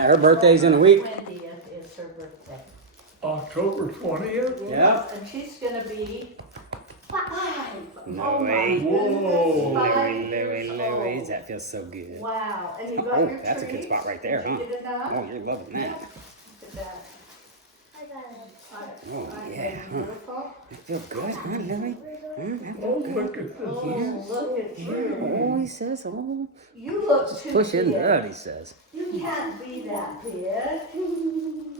Yeah, her birthday's in a week. 20th is her birthday. October 20th? Yeah. And she's gonna be 5. No Oh my way. Whoa. goodness, 5 Louie, years old. that feels so good. Wow, and you got Oh, your that's a good treats? spot right there, Did you huh? get enough? Oh, you're loving that. Look at that. Oh, Aren't yeah, they huh? beautiful? That feel good, huh, Louie? That Oh, feel good. look at this. Oh, look at you. Oh, he says, oh. You look too Push into big. that, he says. You can't be that big.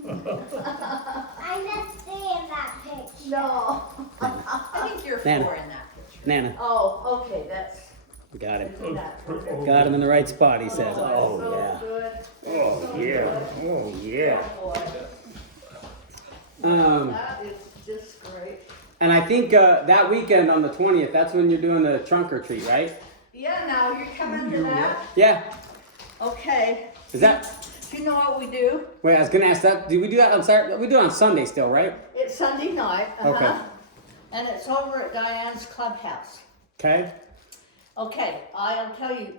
I'm not seeing that picture. No. I think you're 4 Nana. in that picture. Nana, Oh, okay, that's got him. that. Got him in the right spot, he says. Oh, Oh, so yeah. good. Oh, So yeah. good. Oh, yeah. Oh, boy. That is just great. And I think that weekend on the 20th, that's when you're doing the trunk or treat, right? Yeah, now you're coming to that? Yeah. Okay. Is that, Do you know what we do? wait, I was gonna ask that, do we do that on Saturday? We do it on Sunday still, right? It's Sunday night. Okay. And it's over at Diane's Clubhouse. Okay? Okay, I'll tell you.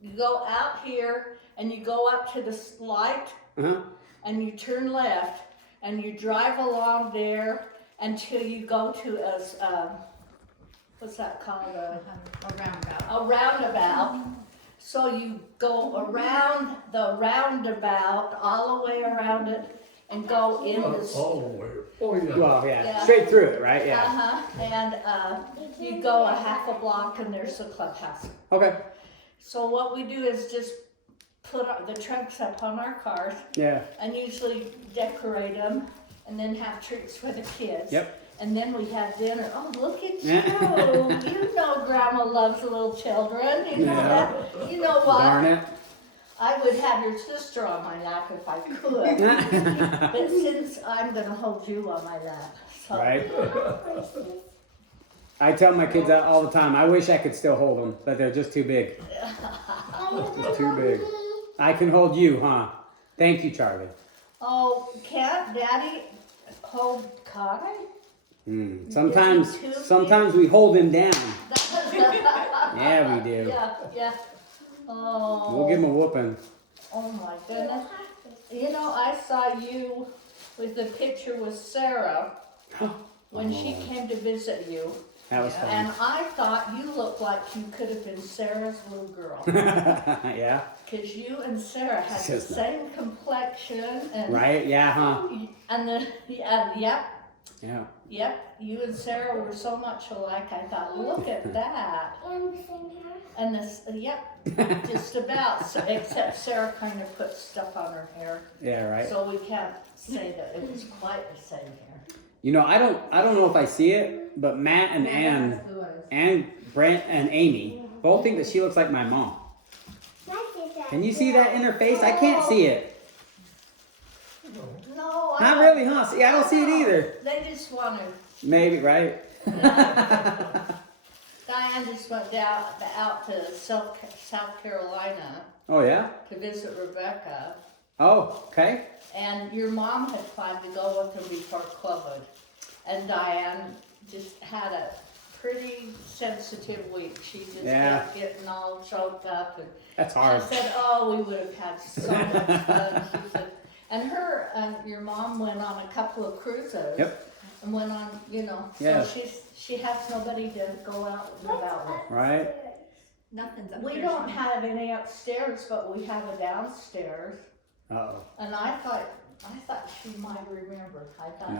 You go out here and you go up to the light Uh-huh. and you turn left and you drive along there until you go to a, what's that called? A roundabout. A roundabout. So you go around the roundabout, all the way around it, and go in this. All the way. Oh, yeah. Well, yeah, Yeah. straight through it, right? Yeah. And you go a half a block and there's the clubhouse. Okay. So what we do is just put the trunks up on our cars Yeah. and usually decorate them and then have treats for the kids. Yep. And then we have dinner. Oh, look at you. Yeah. You know Grandma loves little children. You know Yeah. that. You know what? Darn it. I would have your sister on my lap if I could. But since I'm going to hold you on my lap. So. Right? I tell my kids that all the time. I wish I could still hold them, but they're just too big. Just too big. I can hold you, huh? Thank you, Charlie. Oh, can't Daddy hold Kai? Sometimes we hold him down. Yeah, we do. Yeah, yeah. Oh. We'll give him a whooping. Oh my goodness. You know, I saw you with the picture with Sarah when she came to visit you. That was fun. And I thought you looked like you could have been Sarah's little girl. Yeah. Because you and Sarah had the Just- same complexion. And, Right? Yeah, huh? And yep, Yeah. you and Sarah were so much alike. I thought, look at that. And this, just about, except Sarah kind of put stuff on her hair. Yeah, right. So we can't say that it was quite the same hair. You know, I don't know if I see it, but Matt and Ann and Brent and Amy both think that she looks like my mom. Can you see that in her face? I can't see it. No, I Not don't- really, huh? See, I don't see it either. They just want to. Maybe, right? Diane just went out to South Carolina Oh, yeah? to visit Rebecca, Oh, okay. and your mom had planned to go with her before COVID, and Diane just had a pretty sensitive week. She just Yeah. kept getting all choked up, and That's hard. she said, "Oh, we would have had so much fun." She said, and her and your mom went on a couple of cruises. Yep. And went on, Yeah. so she has nobody to go out and live out with. Right? Nothing's up We there. don't have any upstairs, but we have a downstairs. Uh-oh. And I thought she might remember. I thought,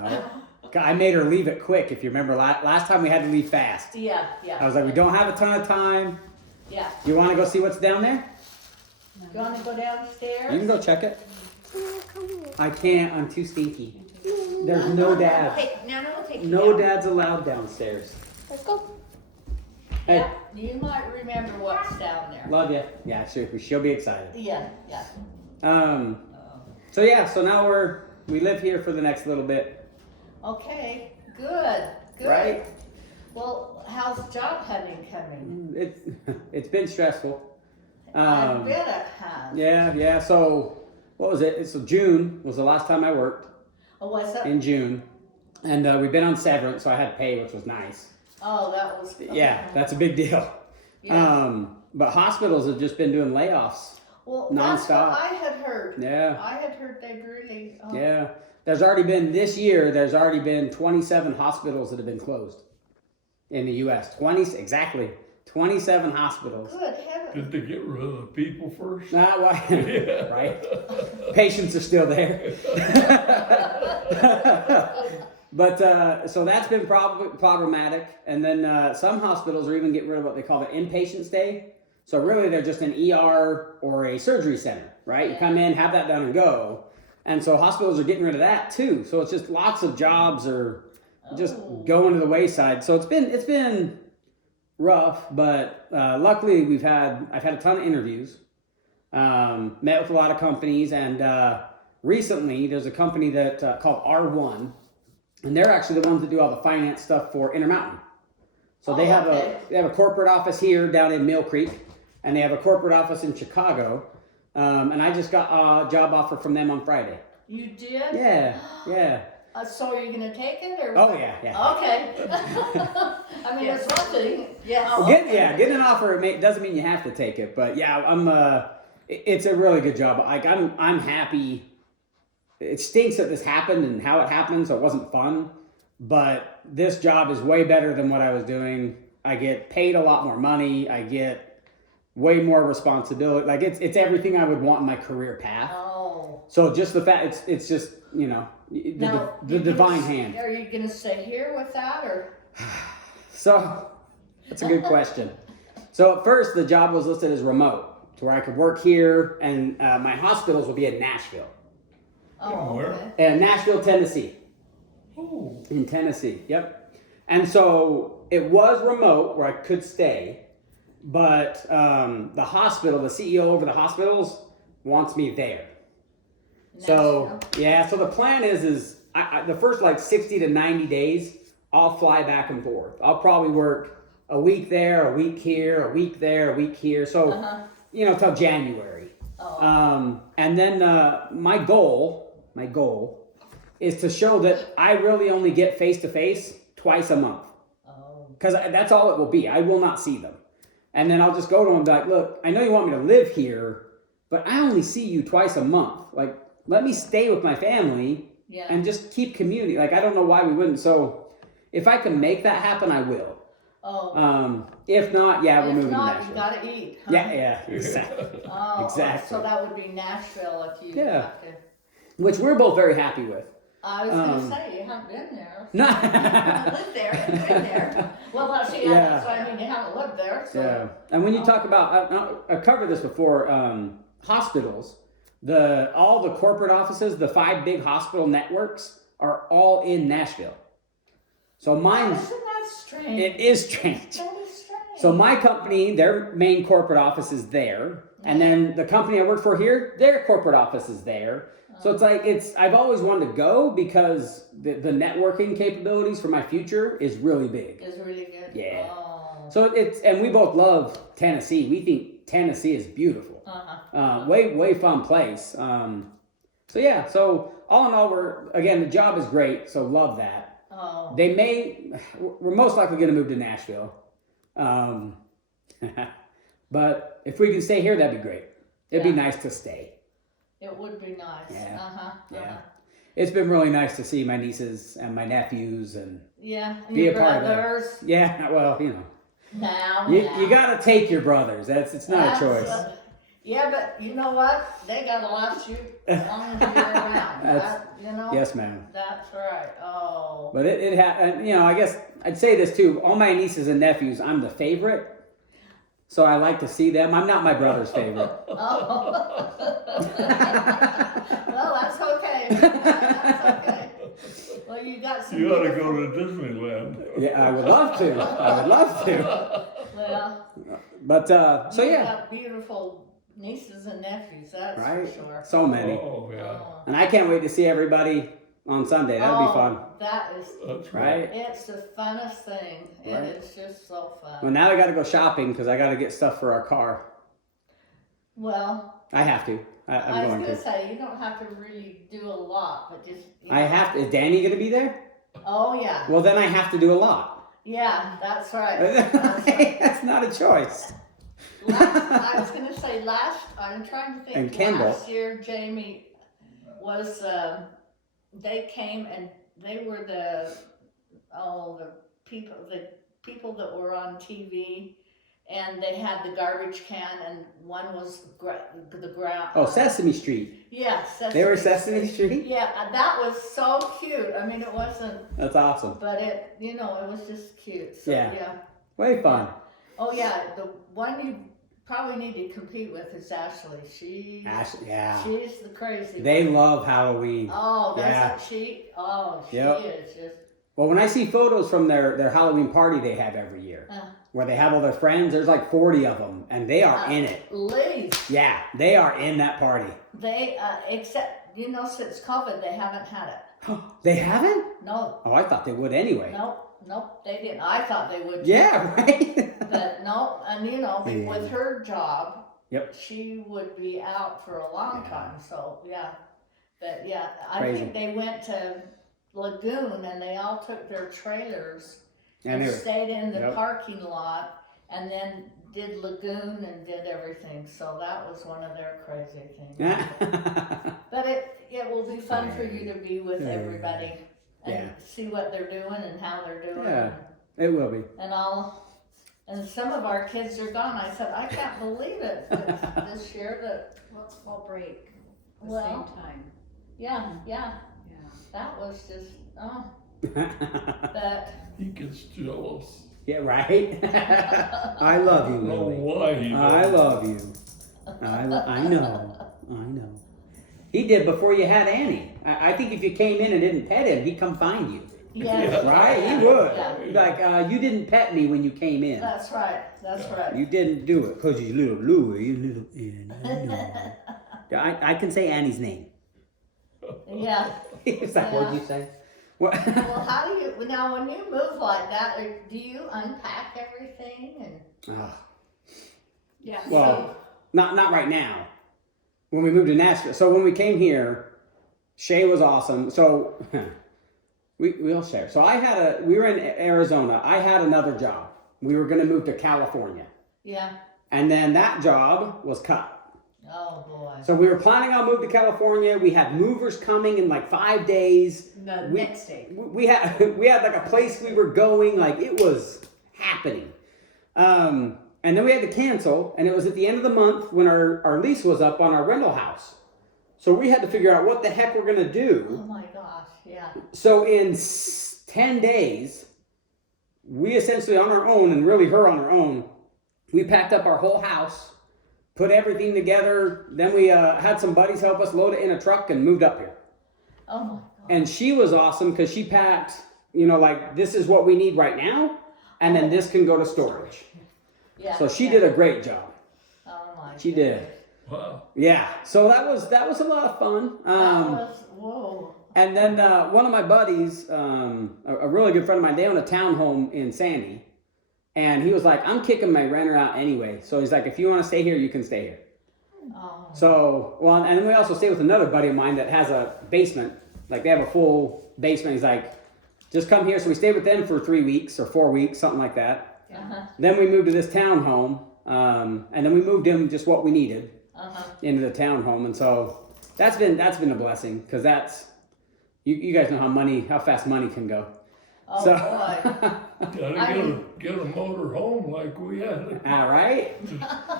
No. I made her leave it quick, if you remember. Last time we had to leave fast. yeah. I was like, we don't have a ton of time. Yeah. Do you want to go see what's down there? You want to go downstairs? You can go check it. I can't. I'm too stinky. There's no dad. Hey, Nana will take you No down. dads allowed downstairs. Let's go. Hey, Yeah. You might remember what's down there. love you. Yeah, she'll be excited. Yeah. So yeah, so now we live here for the next little bit. Okay. Good. Right? Well, how's job hunting coming? It's been stressful. I bet it has. Yeah. So what was it? So June was the last time I worked. Oh, what's up? In June, and we've been on severance, so I had pay, which was nice. Oh, that was. Yeah, that's a big deal. Yeah. But hospitals have just been doing layoffs. Well, that's what nonstop. I had heard. Yeah. I had heard they'd really. Yeah. There's already been, this year, there's already been 27 hospitals that have been closed in the U.S. 27 hospitals. Good heavens. Did they get rid of the people first? Not why, Yeah. right? Patients are still there. But so that's been problematic. And then some hospitals are even getting rid of what they call the inpatient stay. So really, they're just an ER or a surgery center, right? You come in, have that done, and go. And so hospitals are getting rid of that too. So it's just lots of jobs are just going to the wayside. So it's been rough, but luckily I've had a ton of interviews, met with a lot of companies, and recently there's a company that called R1, and they're actually the ones that do all the finance stuff for Intermountain. So they have a corporate office here down in Mill Creek, and they have a corporate office in Chicago. And I just got a job offer from them on Friday. You did? Yeah. So are you going to take it or? Oh yeah. Okay. I mean, it's one thing. Yes. Well, getting an offer doesn't mean you have to take it, but yeah, it's a really good job. Like I'm happy. It stinks that this happened and how it happened, so it wasn't fun. But this job is way better than what I was doing. I get paid a lot more money. I get way more responsibility. Like it's everything I would want in my career path. Oh. So just the fact it's just the divine hand. Are you going to stay here with that or? So that's a good question. So at first the job was listed as remote, to where I could work here, and my hospitals would be in Nashville. Oh, Where? okay. Nashville, Tennessee. Oh. In Tennessee, yep. And so it was remote where I could stay, but the hospital, the CEO over the hospitals wants me there. So yeah, so the plan is I the first like 60 to 90 days, I'll fly back and forth. I'll probably work a week there, a week here, a week there, a week here. So till January. Oh. And then my goal is to show that I really only get face to face twice a month. Oh. Because that's all it will be. I will not see them. And then I'll just go to them and be like, look, I know you want me to live here, but I only see you twice a month. Like, let me stay with my family and just keep commuting. Like, I don't know why we wouldn't. So if I can make that happen, I will. Oh. If not, we're moving to If not, Nashville. you gotta eat. Huh? Yeah, exactly. Oh, Exactly. So that would be Nashville if you Yeah. have to. Which we're both very happy with. I was gonna say, you haven't been there. No. Lived there, and been there. Well, that's, Yeah. so I mean, you haven't lived there, so. Yeah, and when you talk about, I covered this before, hospitals, all the corporate offices, the 5 big hospital networks are all in Nashville. So mine's, Isn't that strange? it is strange. That is strange. So my company, their main corporate office is there, and then the company I work for here, their corporate office is there. So it's like, I've always wanted to go because the networking capabilities for my future is really big. It's really good. Yeah. Oh. So and we both love Tennessee. We think Tennessee is beautiful. Way fun place. So all in all, the job is great. So love that. Oh. We're most likely going to move to Nashville. But if we can stay here, that'd be great. It'd be nice to stay. It would be nice. Yeah. Yeah. It's been really nice to see my nieces and my nephews and Yeah. And be your a part of brothers. that. Yeah, well, Now. you gotta take your brothers. It's not a choice. Yeah, but you know what? They gotta last you as long as you're around. Yes, ma'am. That's right. Oh. But I guess I'd say this too. All my nieces and nephews, I'm the favorite. So I like to see them. I'm not my brother's favorite. Oh. Well, that's okay. That's okay. Well, you got some. You ought to go to Disneyland. Yeah, I would love to. Well. But so You yeah. got beautiful nieces and nephews. That's Right. for sure. So many. Oh, yeah. Oh. And I can't wait to see everybody on Sunday. That'll be fun. That is. That's Right? It's the funnest thing. Right. It is just so fun. Well, now I got to go shopping because I got to get stuff for our car. Well, I have to. I I'm was going gonna to. say you don't have to really do a lot, but just. I have to. Is Danny going to be there? Oh yeah. Well, then I have to do a lot. Yeah, that's right. That's right. That's not a choice. I was gonna say I'm trying to think. And Kendall. Last year, Jamie was, they came and they were the people that were on TV, and they had the garbage can, and one was the ground. Oh, Sesame Street. Yeah, They were Sesame Street? Yeah, that was so cute. I mean, it wasn't, That's awesome. but it was just cute. So, Yeah. Way fun. Oh yeah, the one you probably need to compete with is Ashley. Ashley, yeah. She's the crazy They one. love Halloween. Oh, Yeah. doesn't she? Oh, she Yep. is just. Well, when I see photos from their Halloween party they have every year, where they have all their friends, there's like 40 of them, and they are in it. Leave. Yeah, they are in that party. They, except, since COVID, they haven't had it. They haven't? No, Oh, I thought they would anyway. nope, they didn't. I thought they would. Yeah, right? But no, and Yeah. with her job, Yep. she would be out for a long Yeah. time, so yeah. But yeah, I Crazy. think they went to Lagoon and they all took their trailers and they were- stayed in the Yep. parking lot and then did Lagoon and did everything, so that was one of their crazy things. But it will be fun for you to be with Yeah. everybody and Yeah. see what they're doing and how they're doing. Yeah. It will be. And and some of our kids are gone. I said, I can't believe it this year that, Well, it's fall break at the Well. same time. yeah, Yeah. that was just, but, He gets jealous. Yeah, right? I love you, I don't know Lily. why he I does. love you. I know. He did before you had Annie. I think if you came in and didn't pet him, he'd come find you. yes. Right? yeah, He would. Yeah, He'd be like, you didn't pet me when you came in. that's right, You didn't do it because you little Louie, you little Annie. I know. I can say Annie's name. Yeah. It's like, what'd you say? What? Well, how do you, now when you move like that, do you unpack everything and? Ah, Yeah. well, not right now. When we moved to Nashville. So when we came here, Shay was awesome. So we'll share. So we were in Arizona. I had another job. We were going to move to California. Yeah. And then that job was cut. Oh boy. So we were planning on moving to California. We had movers coming in like 5 days. The We- next day. We had like a place we were going. Like it was happening. And then we had to cancel. And it was at the end of the month when our lease was up on our rental house. So we had to figure out what the heck we're going to do. Oh my gosh, yeah. So in 10 days, we essentially on our own, and really her on her own, we packed up our whole house, put everything together. Then we had some buddies help us load it in a truck and moved up here. Oh my god. And she was awesome because she packed, like this is what we need right now, and then this can go to storage. Yeah. So she yeah. did a great job. Oh my. She did. goodness. Wow. Yeah. So that was a lot of fun. That was, whoa. And then one of my buddies, a really good friend of mine, they own a townhome in Sandy. And he was like, I'm kicking my renter out anyway. So he's like, if you want to stay here, you can stay here. Oh. So, well, and then we also stay with another buddy of mine that has a basement. Like they have a full basement. He's like, just come here. So we stayed with them for 3 weeks or 4 weeks, something like that. Uh-huh. Then we moved to this townhome. And then we moved him just what we needed Uh-huh. into the townhome. And so that's been a blessing because that's, you guys know how fast money can go. Oh So, boy. Gotta get a motor home like we had. all right.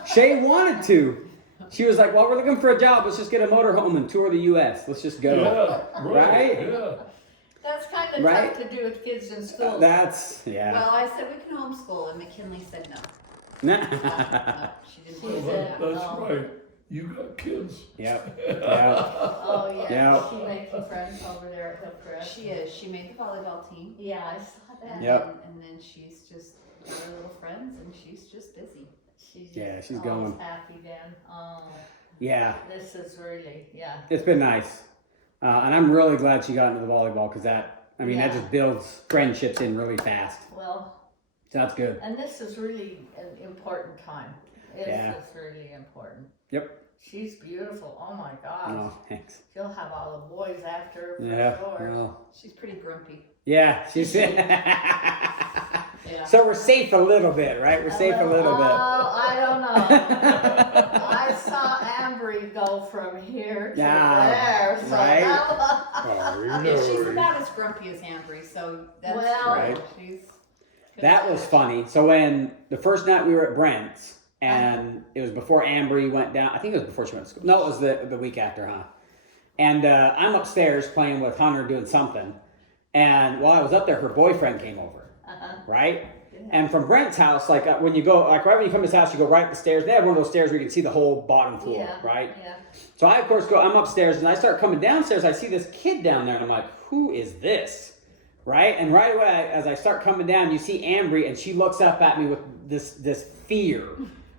Shay wanted to. She was like, well, we're looking for a job. Let's just get a motorhome and tour the U.S. Let's just go. Yeah, Right? Yeah. That's kind of Right? tough to do with kids in school. That's, yeah. Well, I said we can homeschool, and McKinley said no. No, she didn't She want to do said- that. That's Oh. right. You got kids. Yep. Oh yeah. Yeah. Is she making friends over there at Hillcrest? She is. She made the volleyball team. Yeah, I saw that. And, Yep. and then she's just got her little friends, and she's just busy. She's Yeah, just she's always going. happy then. Oh, Yeah. this is really, yeah. It's been nice. And I'm really glad she got into the volleyball because that Yeah. just builds friendships in really fast. Well, So that's good. and this is really an important time. This Yeah. is really important. Yep. She's beautiful. Oh my gosh. Oh, thanks. She'll have all the boys after her for Yeah. sure. Well, She's pretty grumpy. yeah. She's. Yeah. So we're safe a little bit, right? We're safe a little bit. I don't know. I saw Ambry go from here to there, so right? Oh, you Yeah, she's know, about as grumpy as Ambry, so that's Well- Right. She's That was funny. So when the first night we were at Brent's, and it was before Ambry went down. I think it was before she went to school. No, it was the week after, huh? And I'm upstairs playing with Hunter doing something. And while I was up there, her boyfriend came over, right? And from Brent's house, like when you go, like right when you come to his house, you go right up the stairs. They have one of those stairs where you can see the whole bottom floor, Yeah. right? Yeah. So I, of course, I'm upstairs and I start coming downstairs. I see this kid down there and I'm like, who is this? Right? And right away, as I start coming down, you see Ambry and she looks up at me with this fear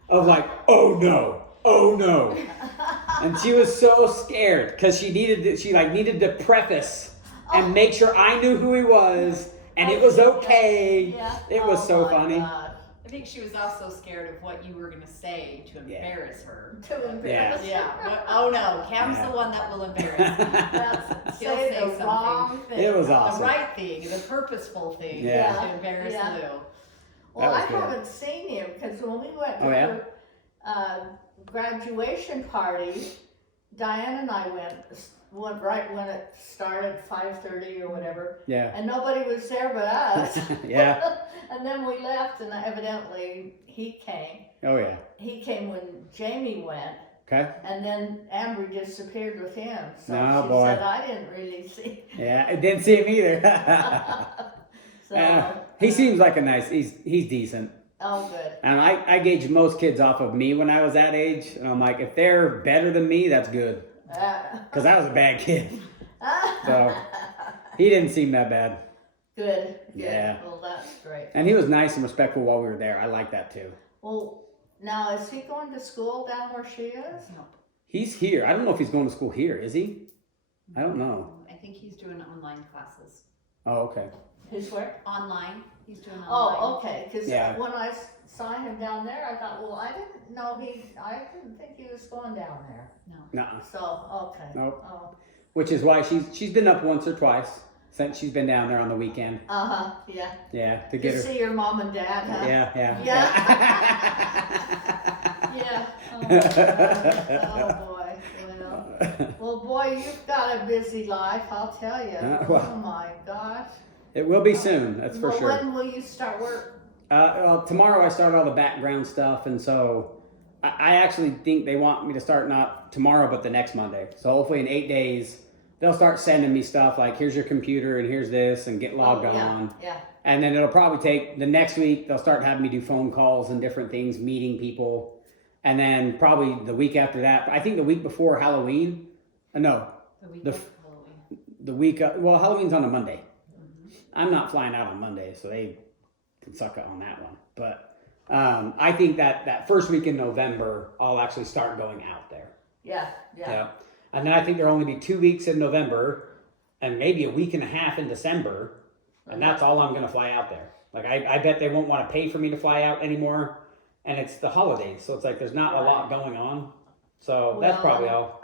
of like, oh no. And she was so scared because she needed to preface and make sure I knew who he was and it was okay. Yeah. It was so my funny. God. I think she was also scared of what you were going to say to embarrass her. To embarrass Yeah. Yeah. But, oh no, Cam's Yeah. the one that will embarrass me. That's He'll say say the something. wrong thing. It was The awesome. right thing, the purposeful thing Yeah. to embarrass Yeah. Lou. Well, That was I good. haven't seen him because when we went to Oh, yeah? her graduation party, Diane and I went right when it started, 5:30 or whatever, Yeah. and nobody was there but us. Yeah. And then we left, and evidently he came. Oh yeah. He came when Jamie went, Okay. and then Ambry disappeared with him. So Oh, she boy. said, I didn't really see. Yeah. I didn't see him either. So, he seems like a nice. He's decent. oh, good. And I gauge most kids off of me when I was that age. And I'm like, if they're better than me, that's good. Because I was a bad kid. So he didn't seem that bad. Good. Yeah. Well, that's great. And he was nice and respectful while we were there. I like that too. Well, now is he going to school down where she is? No. He's here. I don't know if he's going to school here. Is he? I don't know. I think he's doing online classes. Oh, okay. His where? Online. He's doing online. Oh, okay. Because Yeah. when I saw him down there, I thought, well, I didn't know I didn't think he was going down there. Nuh-uh. So, okay. Nope. Oh. Which is why she's been up once or twice since she's been down there on the weekend. Uh-huh. Yeah. Yeah, to To get her. see your mom and dad, huh? Yeah. Yeah. Oh, boy. Well, boy, you've got a busy life, I'll tell you. Well. Oh, my gosh. It will be soon, that's for Well, sure. when will you start work? Well, tomorrow I start all the background stuff, and so I actually think they want me to start not tomorrow, but the next Monday. So hopefully in 8 days, they'll start sending me stuff like, here's your computer, and here's this, and get logged Oh, yeah, on. Yeah. And then it'll probably take the next week, they'll start having me do phone calls and different things, meeting people. And then probably the week after that, I think the week before Halloween, no, The week The of f- Halloween. the week, well, Halloween's on a Monday. I'm not flying out on Monday, so they can suck it on that one. But I think that first week in November, I'll actually start going out there. Yeah. And then I think there'll only be 2 weeks in November and maybe a week and a half in December. And that's all I'm going to fly out there. Like, I bet they won't want to pay for me to fly out anymore. And it's the holidays, so it's like there's not a lot going on. So that's probably all.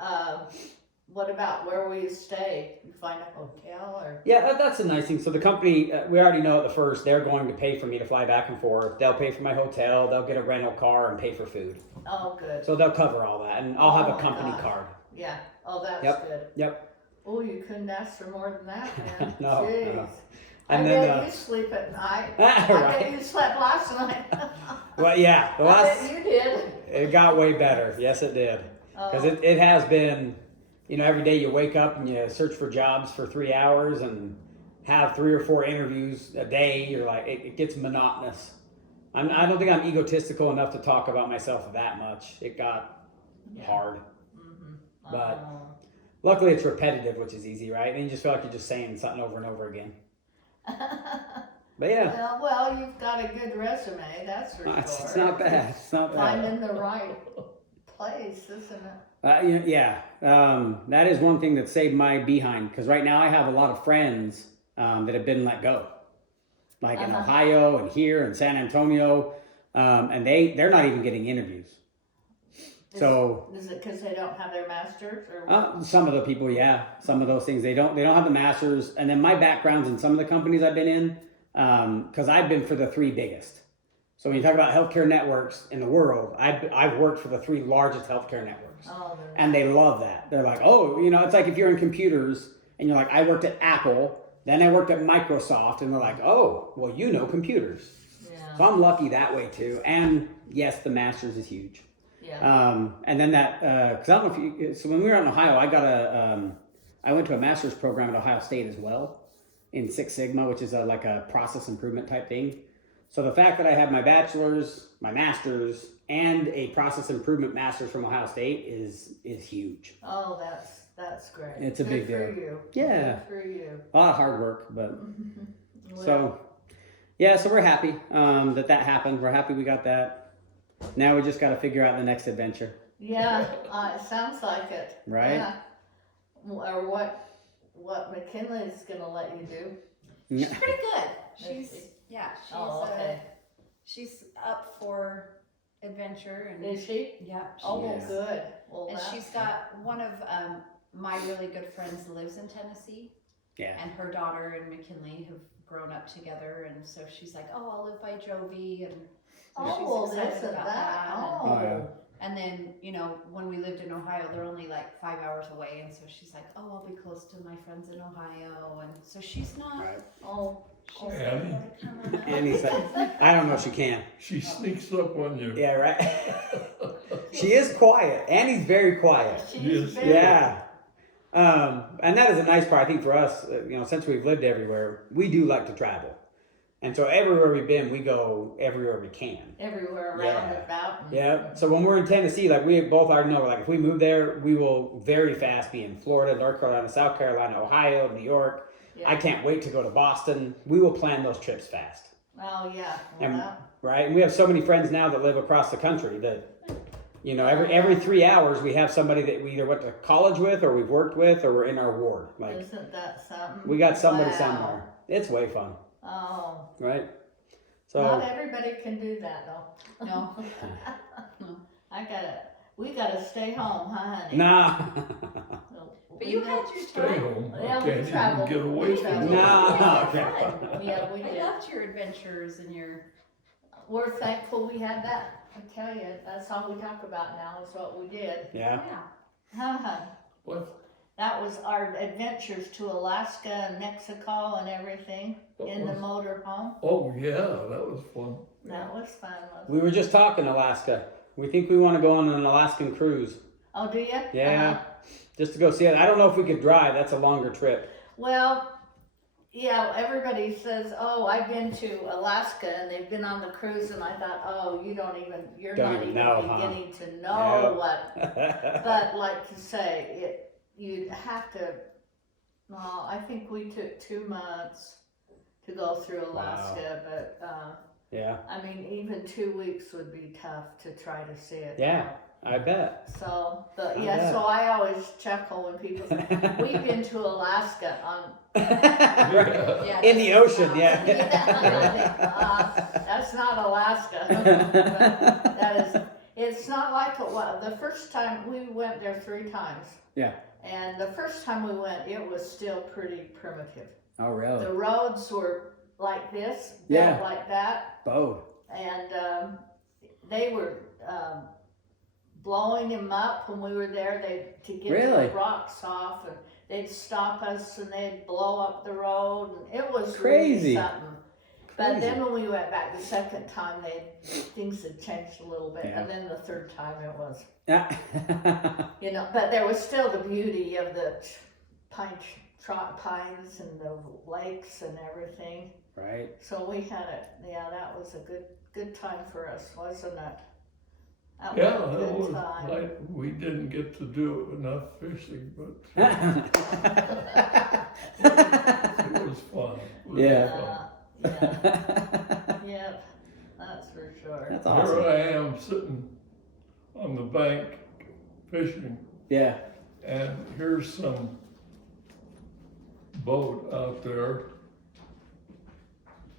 What about where will you stay? You find a hotel or? Yeah, that's a nice thing. So the company, we already know at the first, they're going to pay for me to fly back and forth. They'll pay for my hotel. They'll get a rental car and pay for food. Oh, good. So they'll cover all that. And I'll have Oh a my company God. card. Yeah. Oh, that's Yep. good. Yep. Oh, you couldn't ask for more than that, man. No, Jeez. no. I And bet then, you sleep at night. Right. I bet you slept last night. well, yeah, the I last, bet you did. it got way better. Yes, it did. Because Oh. it has been, every day you wake up and you search for jobs for 3 hours and have 3 or 4 interviews a day. You're like, it gets monotonous. I don't think I'm egotistical enough to talk about myself that much. It got hard. But luckily it's repetitive, which is easy, right? And you just feel like you're just saying something over and over again. But yeah, Well, you've got a good resume, that's for sure. it's not bad. It's not I'm bad. in the right place, isn't it? That is one thing that saved my behind, because right now I have a lot of friends that have been let go, like in Ohio and here in San Antonio, and they're not even getting interviews. So Is it because they don't have their masters or what? some of the people, some of those things they don't have the masters, and then my backgrounds in some of the companies I've been in, because I've been for the 3 biggest. So when you talk about healthcare networks in the world, I've worked for the 3 largest healthcare networks. Oh, And they love that. They're like, oh, you know, it's like if you're in computers and you're like, I worked at Apple, then I worked at Microsoft, and they're like, oh, well, you know computers. yeah, So I'm lucky that way too. And yes, the Masters is huge. yeah. And then that, because I don't know if you, so when we were in Ohio, I went to a master's program at Ohio State as well in Six Sigma, which is like a process improvement type thing. So the fact that I have my bachelor's, my master's, and a process improvement master's from Ohio State is huge. Oh, that's great. It's a big Good deal. for you. Yeah. Good for you. A lot of hard work, but Well, so yeah, so we're happy that happened. We're happy we got that. Now we just got to figure out the next adventure. yeah, it sounds like it. Right? Yeah. Or what McKinley's gonna let you do. She's pretty good. She's- She's okay. she's up for adventure and Is she? yeah. She Oh, well, is. good. Well, And that- she's got one of my really good friends lives in Tennessee, Yeah. and her daughter and McKinley have grown up together, and so she's like, oh, I'll live by Jovi, and so Oh, she's excited isn't about that? and- Oh. Oh, yeah. And then, you know, when we lived in Ohio, they're only like 5 hours away, and so she's like, oh, I'll be close to my friends in Ohio, and so she's not. Right. Oh, She's Annie? like, come on up. Annie's like, I don't know if she can. She sneaks up on you. Yeah, right. She is quiet. Annie's very quiet. she's Yes. very. Yeah. And that is a nice part, I think, for us. You know, since we've lived everywhere, we do like to travel, and so everywhere we've been, we go everywhere we can. Everywhere around Yeah. and about. Yeah. So when we're in Tennessee, like we both already know, like if we move there, we will very fast be in Florida, North Carolina, South Carolina, Ohio, New York. Yeah. I can't wait to go to Boston. We will plan those trips fast. Oh, yeah. Well, And, that- right? And we have so many friends now that live across the country that, you know, every 3 hours we have somebody that we either went to college with or we've worked with or we're in our ward. Like isn't that something? we got somebody Wow. somewhere. It's way fun, Oh, right? not So everybody can do that though. No. We gotta stay home, huh, honey? nah. But you had your Stay time. home. Yeah, I we can't travel. even get away We from travel. you. No. Yeah, we I did. loved your adventures and your. We're thankful we had that. I tell you, that's all we talk about now is what we did. Yeah. Huh, huh. What? That was our adventures to Alaska and Mexico and everything in the motorhome. Oh, yeah, that was fun. That was fun, wasn't We were just talking Alaska. We think we want to go on an Alaskan cruise. it? Oh, do you? Yeah. Just to go see it. I don't know if we could drive. That's a longer trip. Well, yeah, everybody says, oh, I've been to Alaska and they've been on the cruise, and I thought, oh, you're Don't not even even know, huh? beginning to know Yeah. what. But like to say, you'd have to, well, I think we took 2 months to go through Alaska, but, Yeah. I mean, even 2 weeks would be tough to try to see it. Yeah. I bet. So, I yeah, bet. so I always chuckle when people say, we've been to Alaska on Yeah, In the ocean, yeah. That's not Alaska. But that is, it's not like the first time we went there 3 times. Yeah. And the first time we went, it was still pretty primitive. Oh, really? The roads were like this, Yeah. built like that, Bode. and they were blowing them up when we were there. To get Really? the rocks off, and they'd stop us and they'd blow up the road, and it was Crazy. really something. But Crazy. then when we went back the second time, things had changed a little bit, Yeah. and then the third time it was, Yeah. but there was still the beauty of the pines and the lakes and everything. Right. So we had it. Yeah, that was a good time for us, wasn't it? That Yeah, was a that good was, time. like, we didn't get to do enough fishing, but it was fun. It was Yeah. fun. Yep, that's for sure. That's Here awesome. I am sitting on the bank fishing, Yeah. and here's some boat out there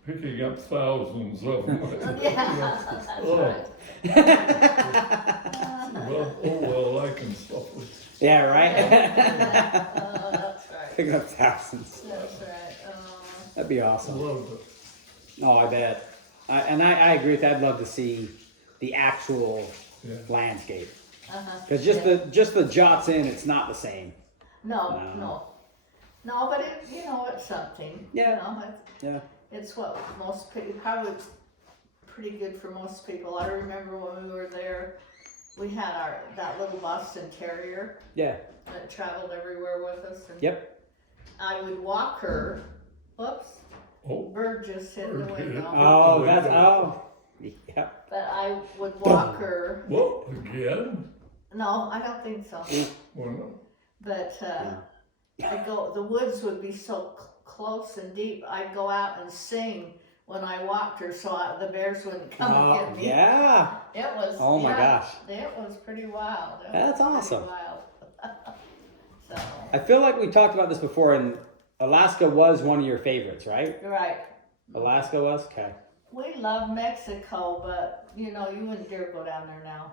picking up thousands of them. Yeah, that's Oh. right. Well, I can suffer. Yeah, right? Oh, that's right. Picking up thousands. That's right. That'd be I awesome. loved it. Oh, I bet. I agree with that. I'd love to see the actual Yeah. landscape. Uh-huh. Because just the jots in, it's not the same. No, but it's something. Yeah. You know, Yeah. it's what most people, probably pretty good for most people. I remember when we were there, we had that little Boston Terrier Yeah. that traveled everywhere with us. And Yep. I would walk her. Whoops, Oh, bird just hit the Bird hit. window. Oh, that's yeah. But I would walk her. whoa, again? No, I don't think so. Well, no. But the woods would be so close and deep. I'd go out and sing when I walked her, so the bears wouldn't come and get me. Yeah. It was. Oh my gosh. It was pretty wild. That's awesome. Wild. So. I feel like we talked about this before, and Alaska was one of your favorites, right? Right. Alaska was? Okay. We love Mexico, but you wouldn't dare go down there now.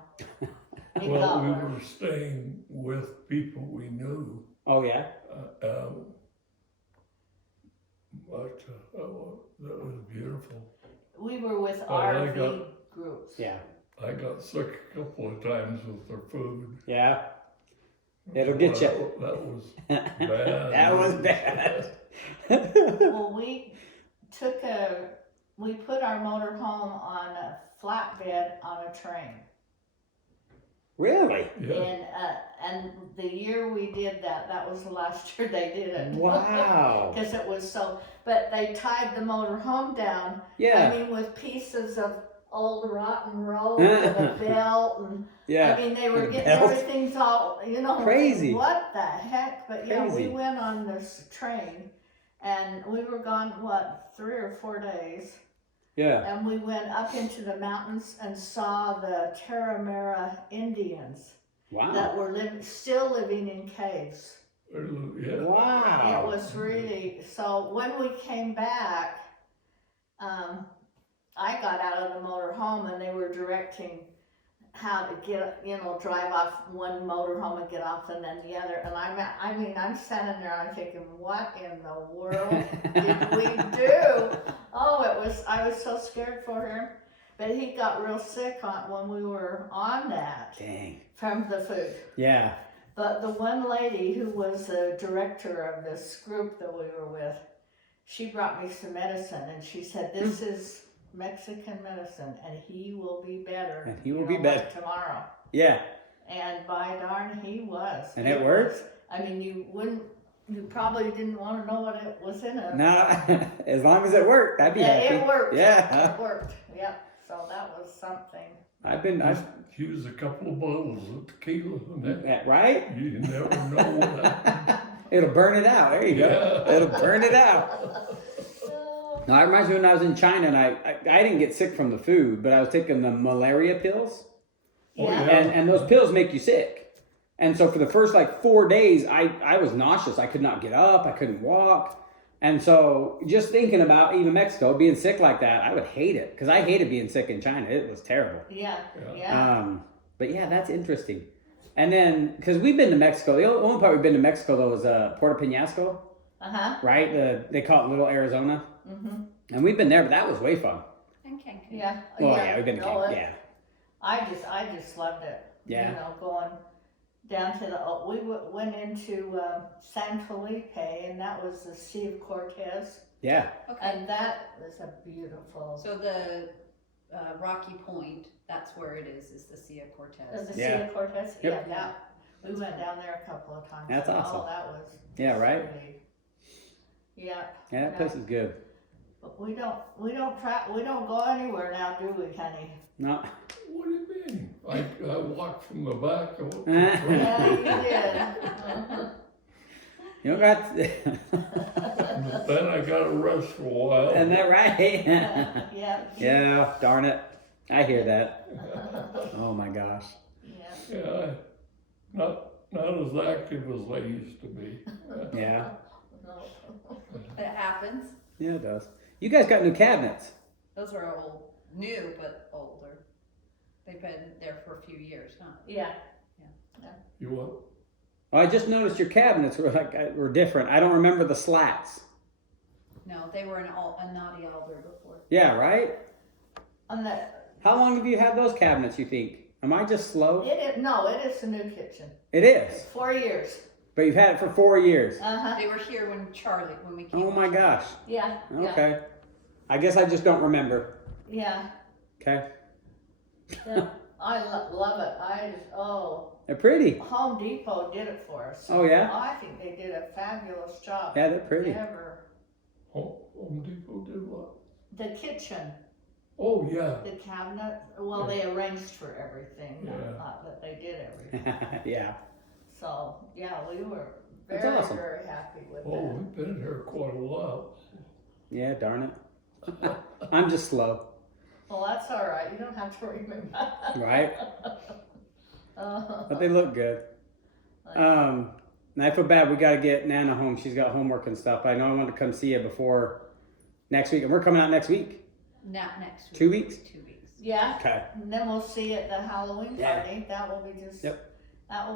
You Well, we got her. were staying with people we knew. Oh, yeah? But that was beautiful. We were with Oh, I RV groups. Yeah. I got sick a couple of times with their food. Yeah. It'll get you. That was bad. That was bad. Well, we put our motor home on a flatbed on a train. Really? Yeah. And the year we did that was the last year they did it. Wow. Because it was but they tied the motor home down. Yeah. I mean, with pieces of old rotten rope and a belt and Yeah. I mean, they were And a getting belt. everything's all, Crazy. What the heck? But yeah, Crazy. we went on this train and we were gone, 3 or 4 days. Yeah. And we went up into the mountains and saw the Terramera Indians Wow. that were still living in caves. Yeah. Wow. It was really, so when we came back, I got out of the motor home and they were directing how to get, drive off one motor home and get off and then the other. And I'm standing there, I'm thinking, what in the world did we do? I was so scared for him. But he got real sick when we were on that Dang. from the food. Yeah. But the one lady who was the director of this group that we were with, she brought me some medicine and she said, this is Mexican medicine and he will be better. And he will be better. Tomorrow. Yeah. And by darn, he was. And it worked? I mean, you probably didn't want to know what it was in it. No, as long as it worked, I'd be happy. It worked. Yeah. It worked. Yep. So that was something. I've Use a couple of bottles of tequila and that. yeah, right? You never know what happened. It'll burn it out. There you go. Yeah. It'll burn it out. No, it reminds me when I was in China and I didn't get sick from the food, but I was taking the malaria pills. Oh, Yeah. yeah. And those pills make you sick. And so for the first 4 days, I was nauseous. I could not get up. I couldn't walk. And so just thinking about even Mexico, being sick like that, I would hate it. Because I hated being sick in China. It was terrible. Yeah. Yeah. Yeah. But yeah, that's interesting. And then, because we've been to Mexico. The only part we've been to Mexico, though, was Puerto Penasco, Uh-huh. right? They call it Little Arizona. Mm-hmm. And we've been there, but that was way fun. And Cancun. Yeah. Well, yeah, we've been to Cancun. Yeah. I just loved it. Yeah. Going down to we went into San Felipe, and that was the Sea of Cortez, Yeah. Okay. and that was a beautiful. So the Rocky Point, that's where it is the Sea of Cortez. The Sea Yeah. of Cortez. Yep. Yeah. We went down there a couple of times. That's awesome. Oh, that was. Yeah, right? Really, yeah. Yeah, that place is good. But we don't go anywhere now, do we, honey? No. What do you mean? I walked from the back. Yeah, you did. Uh-huh. You don't got. Then I got a rest for a while. Isn't that right? Yeah. Yeah, darn it. I hear that. Oh my gosh. Yeah. Yeah, not as active as I used to be. Yeah. No. It happens. Yeah, it does. You guys got new cabinets. Those are old, new but older. They've been there for a few years, huh? Yeah. You what? Oh, I just noticed your cabinets were were different. I don't remember the slats. No, they were a naughty alder before. Yeah, right? On the, How long have you had those cabinets, you think? Am I just slow? it is a new kitchen. It is. 4 years. But you've had it for 4 years. Uh-huh. They were here when we came. Oh my gosh. Yeah, yeah, Okay. I guess I just don't remember. yeah. Okay. Yeah. I love it. They're pretty. Home Depot did it for us. Oh, yeah? I think they did a fabulous job. Yeah, they're pretty. Ever. Home Depot did what? The kitchen, Oh, yeah. the cabinet, well, they arranged for everything, Yeah. not that they did everything. Yeah. So, yeah, we were That's very, awesome. very happy with Oh, that. we've been here quite a while. Yeah, darn it. I'm just slow, Well, that's all right. You don't have to remember. right? Uh, But they look good. And I feel bad. We got to get Nana home. She's got homework and stuff. I know I wanted to come see you before next week. And we're coming out next week. Not next week. 2 weeks? 2 weeks. yeah, Okay. and then we'll see you at the Halloween Yeah. party. That will be just. Yep. That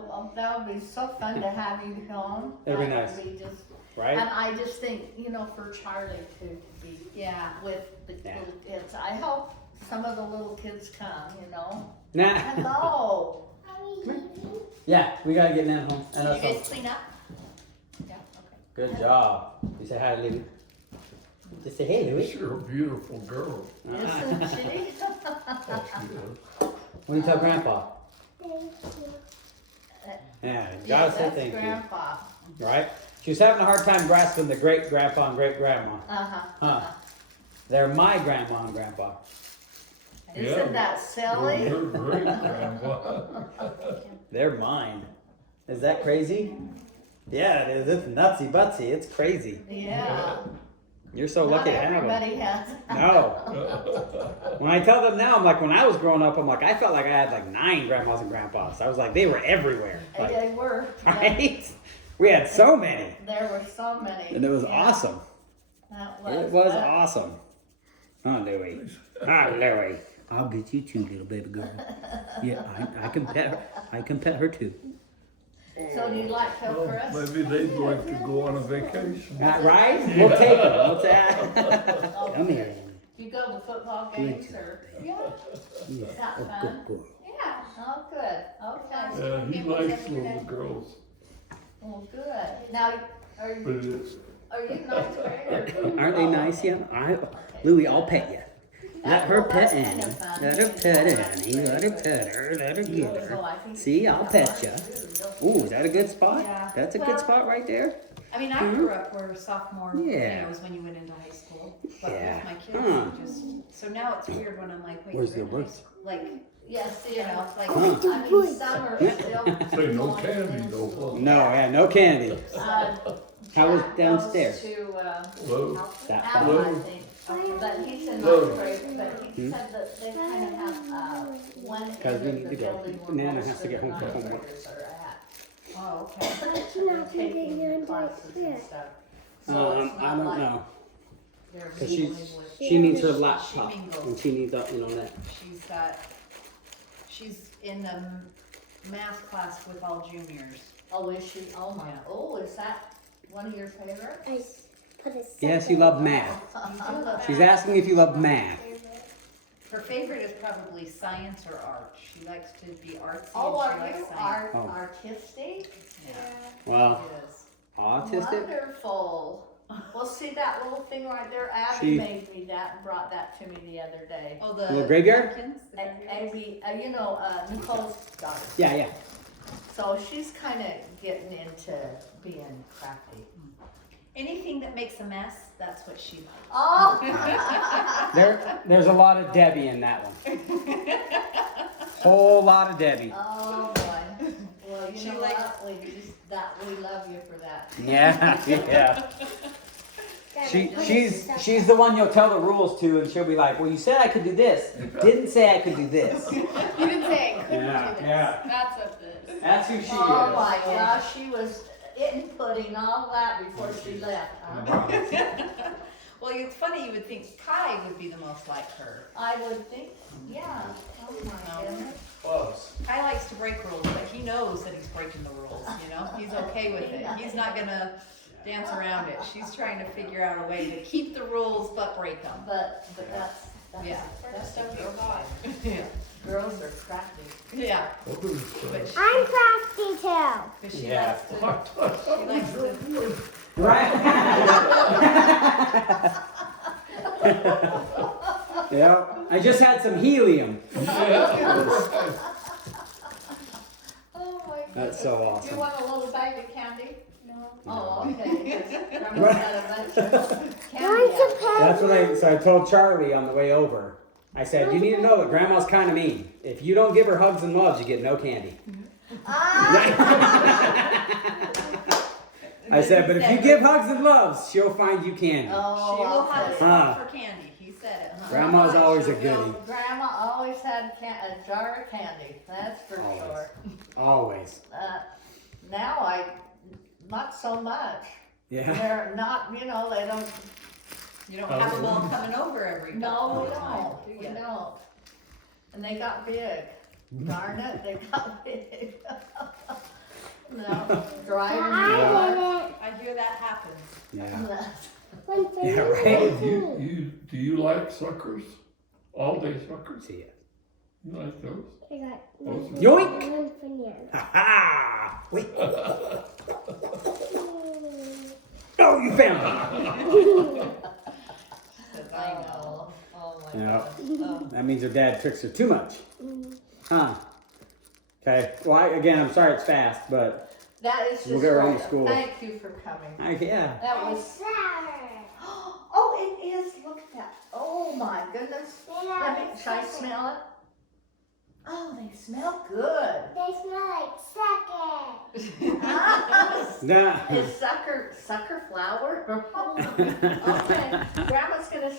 will be so fun to have you home. It'll be That nice. will be just, Right? and I just think, for Charlie to be Yeah. with the Yeah. little kids. I hope some of the little kids come. Nah. Hello. Are we leaving? Yeah, we got to get Nana home. And Did us you home. guys clean up? Yeah. Okay. Good job. You say hi, Louie. Just say hey, Louie. You're a beautiful girl. Isn't she? Oh, she is. What do you tell Grandpa? Thank you. Yeah, you Yeah, gotta say that's thank Grandpa. you. Right? She was having a hard time grasping the great grandpa and great grandma. Uh-huh. Huh. They're my grandma and grandpa. Isn't Yeah. that silly? You're great, Grandpa. They're mine. Is that crazy? Yeah, it is. It's nutsy butsy. It's crazy. Yeah. You're so Not lucky to have them. everybody has. No. When I tell them now, I'm like, when I was growing up, I'm like, I felt like I had like 9 grandmas and grandpas. I was like, they were everywhere. Like, They were. right? We had so many. There were so many. And it was Yeah, awesome. That It was that- awesome. Huh, Louie? Hi, Louie. I'll get you too, little baby girl. Yeah, I can pet her. I can pet her too. So do you like Hillcrest? Well, maybe they'd like to go on a vacation. Right? We'll take them. What's that? Oh, Come here. You go to football games or? Yeah. Yeah. That Oh, fun? good boy. Yeah. Oh, good. Okay. Yeah, he likes little girls. Well, good. Now, are But you, are you ninth grade or? Aren't they nice, yeah? Louie, I'll pet you. Let her Well, pet that's kind Annie. of fun. Let her pet Annie. Let her pet her. Let her get So her. I think See, I'll pet you. you. Ooh, is that a good spot? Yeah. That's a good Well- spot right there. I mean, I grew up where sophomore, Yeah. was when you went into high school. But Yeah. with my kids, Huh. so now it's weird when I'm like, wait, Where's you're the in high worst? school. Like, Yes, you know, like, Huh. I mean, summer is still. Say no going candy, in though. school. No, yeah, no candy. How was Jack downstairs? goes to, Hello? That Allen, fun? I think. But he's in Hello. ninth grade, but he said that they kind of have, one end of Because we need the to go. building where Nana most has to of get the home for ninth homework. graders are at. oh, okay. But They're you're not taking getting the under classes and here. stuff. So it's I not don't like know. They're Cause mingling with, she needs her she laptop mingles. and she needs all that. She's in the math class with all juniors. Oh, is she? Oh my, Yeah. oh, is that one of your favorites? I put a Yes, you love math. You do love She's math. asking if you love math. Her favorite is probably science or art. She likes to be artsy Oh, and she are likes you science. Oh. artistic? Yeah, Well, it is. autistic? Wonderful. Well, see that little thing right there? Abby She- made me that and brought that to me the other day. Oh, the Little graveyard? pumpkins, the graveyards? Abby, Nicole's daughter. Yeah, yeah. So she's kind of getting into being crafty. Anything that makes a mess, that's what she likes. Oh! There's a lot of Debbie in that one. Whole lot of Debbie. Oh, boy. Well, you She know likes- what? We love you for that. Yeah, yeah. She's the one you'll tell the rules to, and she'll be like, "Well, you said I could do this. You didn't say I could do this." You didn't say I couldn't Yeah, do this. yeah. That's what it is. That's who she Oh, is. my gosh, she was inputting all that before she left. Huh? Well, it's funny, you would think Kai would be the most like her. I would think, yeah. Oh, my goodness. Close. Kai likes to break rules, but he knows that he's breaking the rules, you know? He's okay with it. He's not gonna dance around it. She's trying to figure out a way to keep the rules but break them. But that's Yeah. that's the girl vibe. Yeah. Girls are crafty. Yeah. What was But she, I'm crafty too. but she Yeah. likes to, she likes to, Right. Yeah. I just had some helium. Oh my goodness. That's so Do you awesome. want a little bag of candy? No. Oh, okay. Grandma's got a bunch of candy Mine's out. a pet. That's what so I told Charlie on the way over. I said, you need to know that Grandma's kind of mean. If you don't give her hugs and loves, you get no candy. Ah! I said, but if you give hugs and loves, she'll find you candy. Oh, she will I'll have a tell you. spot for candy. He said it, huh? Grandma's always a You know, goodie. Grandma always had a jar of candy, that's for Always. sure. Always. Now not so much. Yeah. They're not, they don't, You don't have them all coming over every no, we time, don't, do we ya? don't. And they got big. Darn it, they got big. No, driving. I I hear that happens. Yeah. did it. One for Yeah, you, right. Hey, one for me. do you like suckers? All day suckers? See it. You like those? I got one for Yoink! you, one for you. Ha ha! Wait. Mm. Oh, you found it. Cause I know. Oh my Yeah. God. That means her dad tricks her too much. Mm. Huh. Okay. Well, again, I'm sorry it's fast, but That is just We'll get her right. to school. Thank you for coming. yeah. That I'm was, sorry. oh, it is, look at that. Oh my goodness. Should I smell it? Oh, they smell good. They smell like suckers. Nah. Is sucker flower? Okay, Grandma's gonna see